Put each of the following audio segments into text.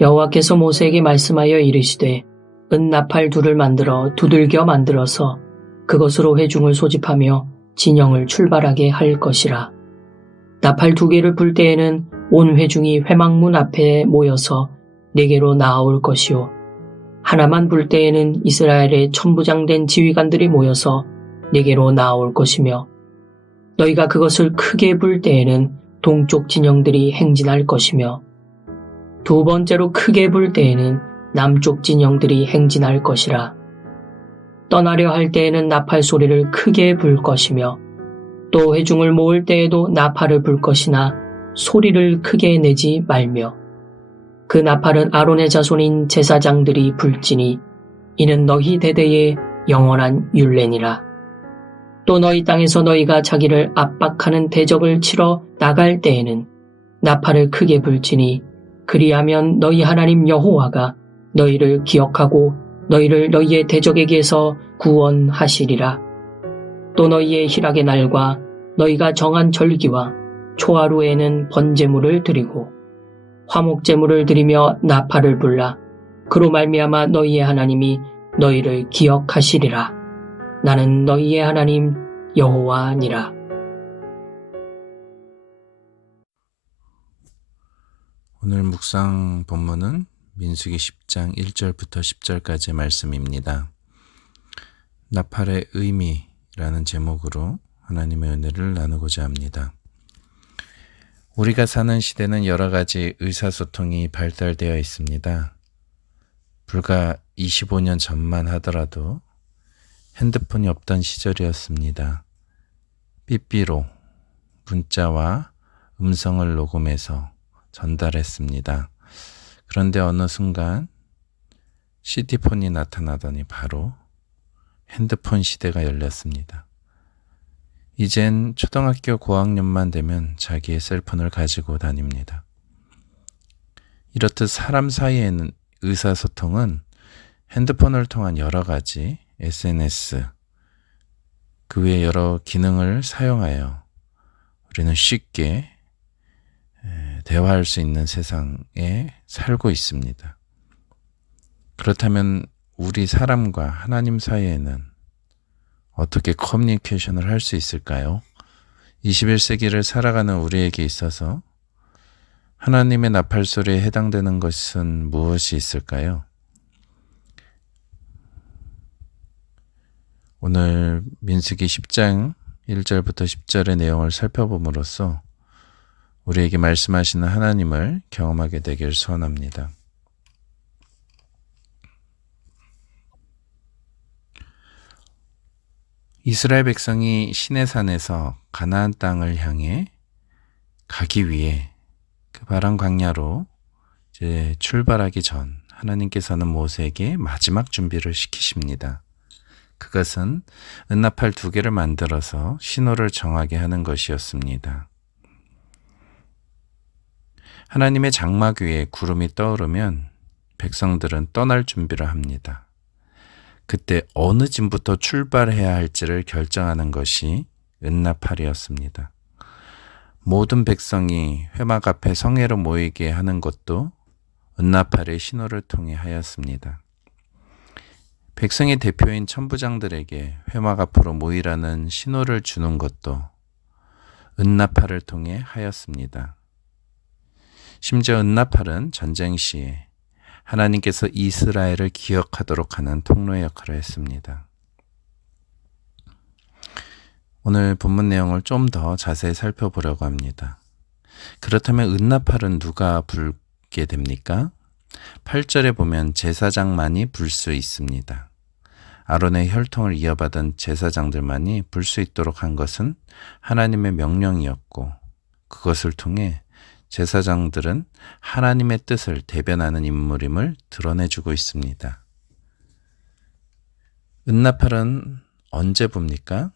여호와께서 모세에게 말씀하여 이르시되 은나팔 둘을 만들어 두들겨 만들어서 그것으로 회중을 소집하며 진영을 출발하게 할 것이라. 나팔 2개를 불 때에는 온 회중이 회막문 앞에 모여서 네게로 나아올 것이요 하나만 불 때에는 이스라엘의 천부장된 지휘관들이 모여서 네게로 나아올 것이며 너희가 그것을 크게 불 때에는 동쪽 진영들이 행진할 것이며 2번째로 크게 불 때에는 남쪽 진영들이 행진할 것이라. 떠나려 할 때에는 나팔 소리를 크게 불 것이며 또 회중을 모을 때에도 나팔을 불 것이나 소리를 크게 내지 말며 그 나팔은 아론의 자손인 제사장들이 불지니 이는 너희 대대의 영원한 율례니라. 또 너희 땅에서 너희가 자기를 압박하는 대적을 치러 나갈 때에는 나팔을 크게 불지니 그리하면 너희 하나님 여호와가 너희를 기억하고 너희를 너희의 대적에게서 구원하시리라. 또 너희의 희락의 날과 너희가 정한 절기와 초하루에는 번제물을 드리고 화목제물을 드리며 나팔을 불라. 그로 말미암아 너희의 하나님이 너희를 기억하시리라. 나는 너희의 하나님 여호와니라. 오늘 묵상 본문은 민수기 10장 1절부터 10절까지의 말씀입니다. 나팔의 의미라는 제목으로 하나님의 은혜를 나누고자 합니다. 우리가 사는 시대는 여러 가지 의사소통이 발달되어 있습니다. 불과 25년 전만 하더라도 핸드폰이 없던 시절이었습니다. 삐삐로 문자와 음성을 녹음해서 전달했습니다. 그런데 어느 순간 CD폰이 나타나더니 바로 핸드폰 시대가 열렸습니다. 이젠 초등학교 고학년만 되면 자기의 셀폰을 가지고 다닙니다. 이렇듯 사람 사이에는 의사소통은 핸드폰을 통한 여러 가지 SNS, 그 외 여러 기능을 사용하여 우리는 쉽게 대화할 수 있는 세상에 살고 있습니다. 그렇다면 우리 사람과 하나님 사이에는 어떻게 커뮤니케이션을 할 수 있을까요? 21세기를 살아가는 우리에게 있어서 하나님의 나팔 소리에 해당되는 것은 무엇이 있을까요? 오늘 민수기 10장 1절부터 10절의 내용을 살펴봄으로써 우리에게 말씀하시는 하나님을 경험하게 되길 소원합니다. 이스라엘 백성이 시내산에서 가나안 땅을 향해 가기 위해 그 바람 광야로 이제 출발하기 전 하나님께서는 모세에게 마지막 준비를 시키십니다. 그것은 은나팔 2개를 만들어서 신호를 정하게 하는 것이었습니다. 하나님의 장막 위에 구름이 떠오르면 백성들은 떠날 준비를 합니다. 그때 어느 진부터 출발해야 할지를 결정하는 것이 은나팔이었습니다. 모든 백성이 회막 앞에 성회로 모이게 하는 것도 은나팔의 신호를 통해 하였습니다. 백성의 대표인 천부장들에게 회막 앞으로 모이라는 신호를 주는 것도 은나팔을 통해 하였습니다. 심지어 은나팔은 전쟁 시에 하나님께서 이스라엘을 기억하도록 하는 통로의 역할을 했습니다. 오늘 본문 내용을 좀 더 자세히 살펴보려고 합니다. 그렇다면 은나팔은 누가 불게 됩니까? 8절에 보면 제사장만이 불 수 있습니다. 아론의 혈통을 이어받은 제사장들만이 불 수 있도록 한 것은 하나님의 명령이었고 그것을 통해 제사장들은 하나님의 뜻을 대변하는 인물임을 드러내주고 있습니다. 은나팔은 언제 붑니까?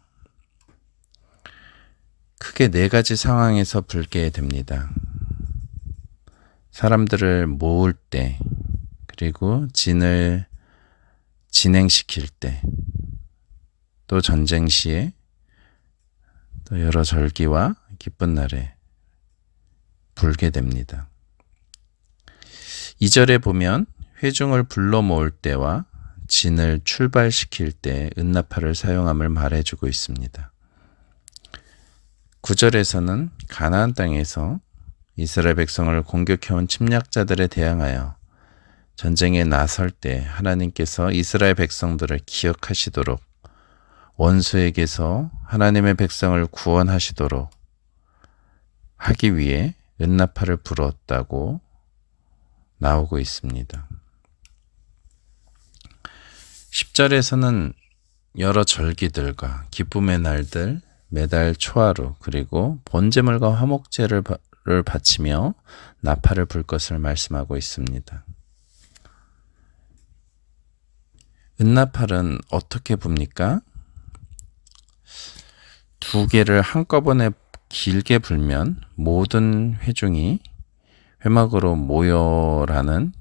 크게 4가지 상황에서 불게 됩니다. 사람들을 모을 때, 그리고 진을 진행시킬 때, 또 전쟁 시에, 또 여러 절기와 기쁜 날에 불게 됩니다. 2절에 보면 회중을 불러 모을 때와 진을 출발시킬 때 은나팔을 사용함을 말해주고 있습니다. 9절에서는 가나안 땅에서 이스라엘 백성을 공격해온 침략자들에 대항하여 전쟁에 나설 때 하나님께서 이스라엘 백성들을 기억하시도록 원수에게서 하나님의 백성을 구원하시도록 하기 위해 은나팔을 불었다고 나오고 있습니다. 10절에서는 여러 절기들과 기쁨의 날들, 매달 초하루, 그리고 번제물과 화목제를 바치며 나팔을 불 것을 말씀하고 있습니다. 은나팔은 어떻게 붑니까? 2개를 한꺼번에 길게 불면 모든 회중이 회막으로 모여라는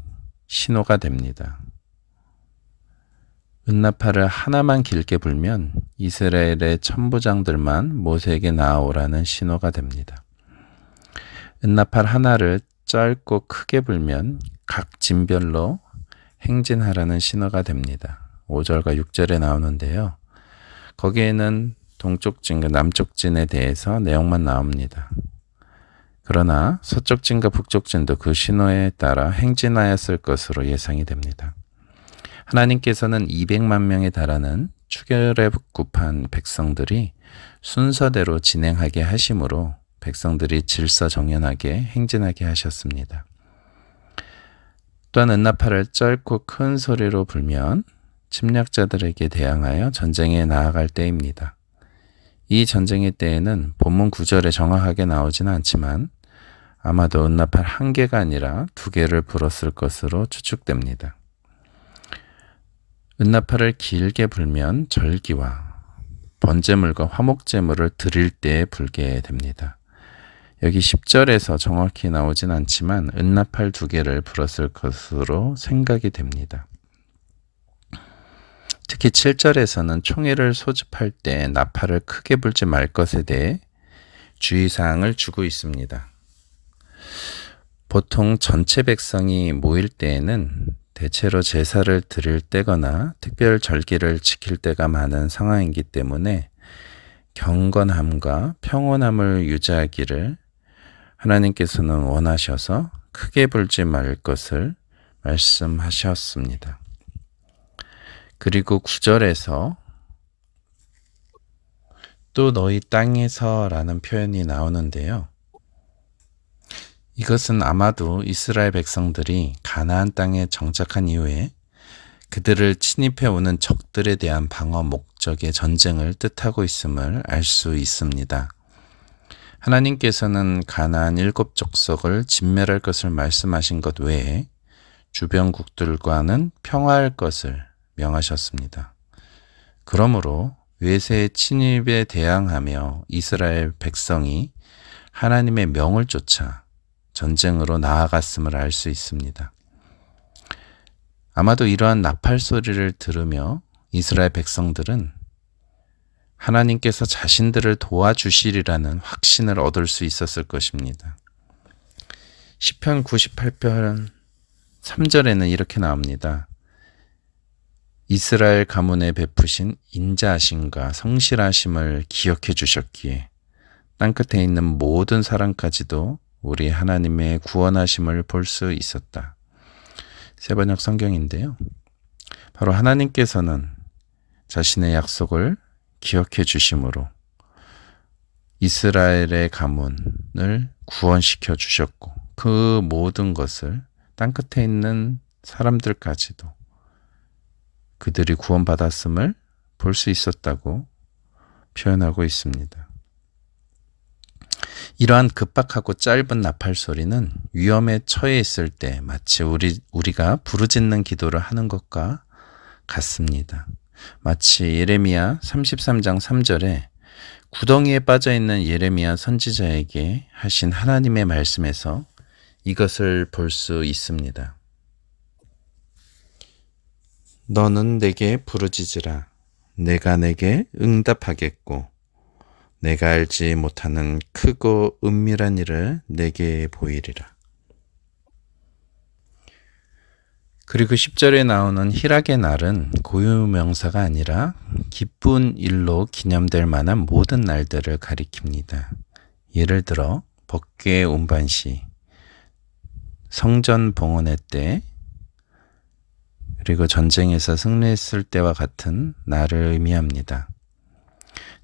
신호가 됩니다. 은나팔을 하나만 길게 불면 이스라엘의 천부장들만 모세에게 나아오라는 신호가 됩니다. 은나팔 하나를 짧고 크게 불면 각 진별로 행진하라는 신호가 됩니다. 5절과 6절에 나오는데요. 거기에는 동쪽 진, 남쪽 진에 대해서 내용만 나옵니다. 그러나 서쪽 진과 북쪽 진도 그 신호에 따라 행진하였을 것으로 예상이 됩니다. 하나님께서는 200만 명에 달하는 추결에 굽한 백성들이 순서대로 진행하게 하심으로 백성들이 질서정연하게 행진하게 하셨습니다. 또한 은나팔을 짧고 큰 소리로 불면 침략자들에게 대항하여 전쟁에 나아갈 때입니다. 이 전쟁의 때에는 본문 9절에 정확하게 나오지는 않지만 아마도 은나팔 1개가 아니라 2개를 불었을 것으로 추측됩니다. 은나팔을 길게 불면 절기와 번제물과 화목제물을 드릴 때에 불게 됩니다. 여기 10절에서 정확히 나오진 않지만 은나팔 2개를 불었을 것으로 생각이 됩니다. 특히 7절에서는 총회를 소집할 때 나팔을 크게 불지 말 것에 대해 주의사항을 주고 있습니다. 보통 전체 백성이 모일 때에는 대체로 제사를 드릴 때거나 특별 절기를 지킬 때가 많은 상황이기 때문에 경건함과 평온함을 유지하기를 하나님께서는 원하셔서 크게 불지 말 것을 말씀하셨습니다. 그리고 9절에서 또 너희 땅에서 라는 표현이 나오는데요. 이것은 아마도 이스라엘 백성들이 가나안 땅에 정착한 이후에 그들을 침입해 오는 적들에 대한 방어 목적의 전쟁을 뜻하고 있음을 알 수 있습니다. 하나님께서는 가나안 7족속을 진멸할 것을 말씀하신 것 외에 주변국들과는 평화할 것을 명하셨습니다. 그러므로 외세의 침입에 대항하며 이스라엘 백성이 하나님의 명을 쫓아 전쟁으로 나아갔음을 알 수 있습니다. 아마도 이러한 나팔 소리를 들으며 이스라엘 백성들은 하나님께서 자신들을 도와주시리라는 확신을 얻을 수 있었을 것입니다. 시편 98편 3절에는 이렇게 나옵니다. 이스라엘 가문에 베푸신 인자하심과 성실하심을 기억해 주셨기에 땅끝에 있는 모든 사람까지도 우리 하나님의 구원하심을 볼 수 있었다. 세번역 성경인데요. 바로 하나님께서는 자신의 약속을 기억해 주심으로 이스라엘의 가문을 구원시켜 주셨고 그 모든 것을 땅끝에 있는 사람들까지도 그들이 구원받았음을 볼 수 있었다고 표현하고 있습니다. 이러한 급박하고 짧은 나팔 소리는 위험에 처해 있을 때 마치 우리가 부르짖는 기도를 하는 것과 같습니다. 마치 예레미야 33장 3절에 구덩이에 빠져있는 예레미야 선지자에게 하신 하나님의 말씀에서 이것을 볼 수 있습니다. 너는 내게 부르짖으라. 내가 내게 응답하겠고 내가 알지 못하는 크고 은밀한 일을 내게 보이리라. 그리고 10절에 나오는 희락의 날은 고유명사가 아니라 기쁜 일로 기념될 만한 모든 날들을 가리킵니다. 예를 들어 법궤 운반시, 성전 봉헌회 때, 그리고 전쟁에서 승리했을 때와 같은 날을 의미합니다.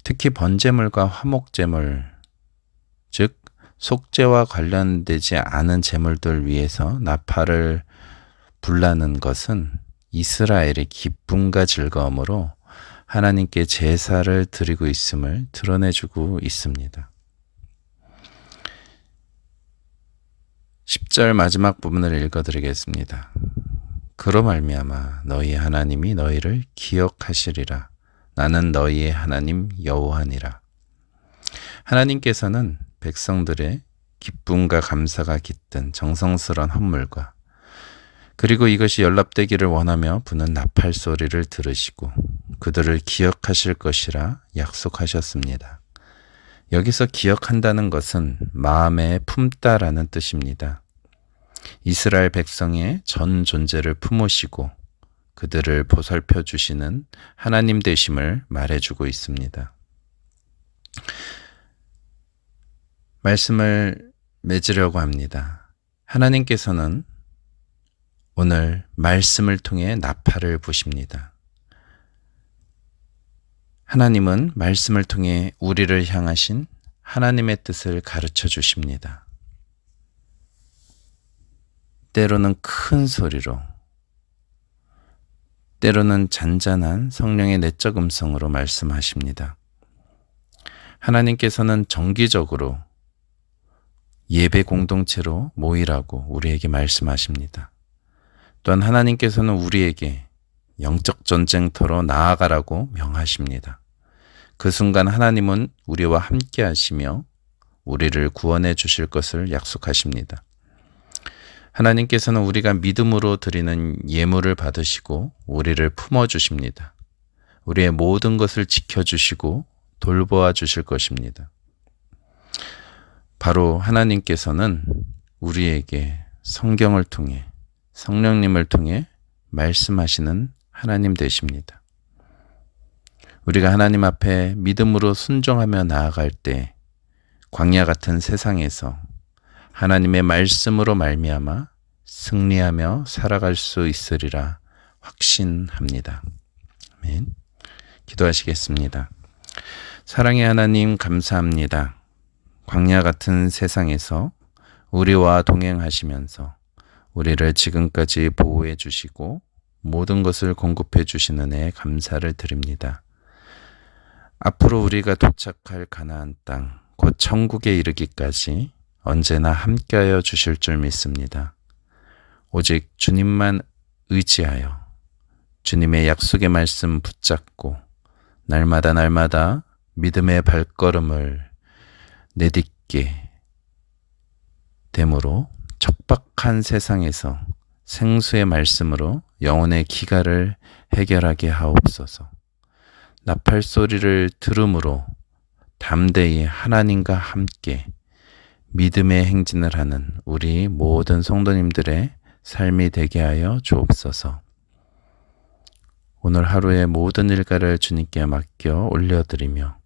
특히 번제물과 화목제물, 즉 속죄와 관련되지 않은 제물들 위해서 나팔을 불라는 것은 이스라엘의 기쁨과 즐거움으로 하나님께 제사를 드리고 있음을 드러내주고 있습니다. 10절 마지막 부분을 읽어드리겠습니다. 그로 말미암아 너희 하나님이 너희를 기억하시리라. 나는 너희의 하나님 여호와니라. 하나님께서는 백성들의 기쁨과 감사가 깃든 정성스러운 헌물과 그리고 이것이 연락되기를 원하며 부는 나팔 소리를 들으시고 그들을 기억하실 것이라 약속하셨습니다. 여기서 기억한다는 것은 마음에 품다라는 뜻입니다. 이스라엘 백성의 전 존재를 품으시고 그들을 보살펴 주시는 하나님 되심을 말해주고 있습니다. 말씀을 맺으려고 합니다. 하나님께서는 오늘 말씀을 통해 나팔을 부십니다. 하나님은 말씀을 통해 우리를 향하신 하나님의 뜻을 가르쳐 주십니다. 때로는 큰 소리로, 때로는 잔잔한 성령의 내적 음성으로 말씀하십니다. 하나님께서는 정기적으로 예배 공동체로 모이라고 우리에게 말씀하십니다. 또한 하나님께서는 우리에게 영적 전쟁터로 나아가라고 명하십니다. 그 순간 하나님은 우리와 함께 하시며 우리를 구원해 주실 것을 약속하십니다. 하나님께서는 우리가 믿음으로 드리는 예물을 받으시고 우리를 품어주십니다. 우리의 모든 것을 지켜주시고 돌보아 주실 것입니다. 바로 하나님께서는 우리에게 성경을 통해 성령님을 통해 말씀하시는 하나님 되십니다. 우리가 하나님 앞에 믿음으로 순종하며 나아갈 때 광야 같은 세상에서 하나님의 말씀으로 말미암아 승리하며 살아갈 수 있으리라 확신합니다. 아멘. 기도하시겠습니다. 사랑의 하나님 감사합니다. 광야 같은 세상에서 우리와 동행하시면서 우리를 지금까지 보호해 주시고 모든 것을 공급해 주시는 은혜에 감사를 드립니다. 앞으로 우리가 도착할 가나안 땅, 곧 천국에 이르기까지 언제나 함께하여 주실 줄 믿습니다. 오직 주님만 의지하여 주님의 약속의 말씀 붙잡고 날마다 믿음의 발걸음을 내딛게 되므로 척박한 세상에서 생수의 말씀으로 영혼의 기갈을 해결하게 하옵소서. 나팔 소리를 들음으로 담대히 하나님과 함께 믿음의 행진을 하는 우리 모든 성도님들의 삶이 되게 하여 주옵소서. 오늘 하루의 모든 일과를 주님께 맡겨 올려드리며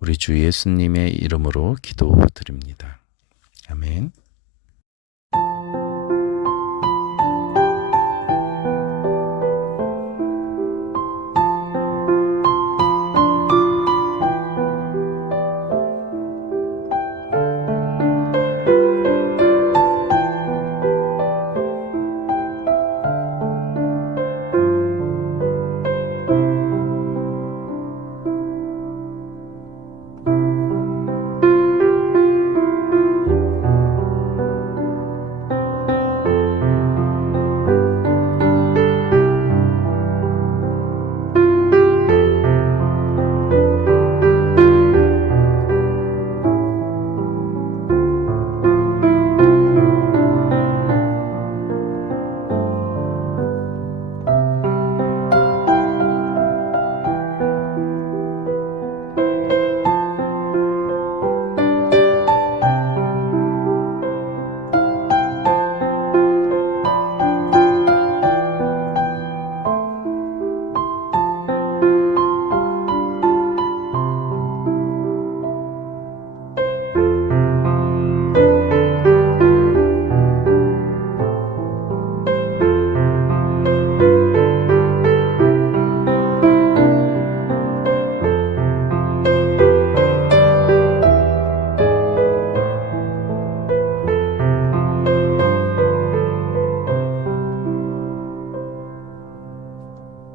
우리 주 예수님의 이름으로 기도드립니다. 아멘.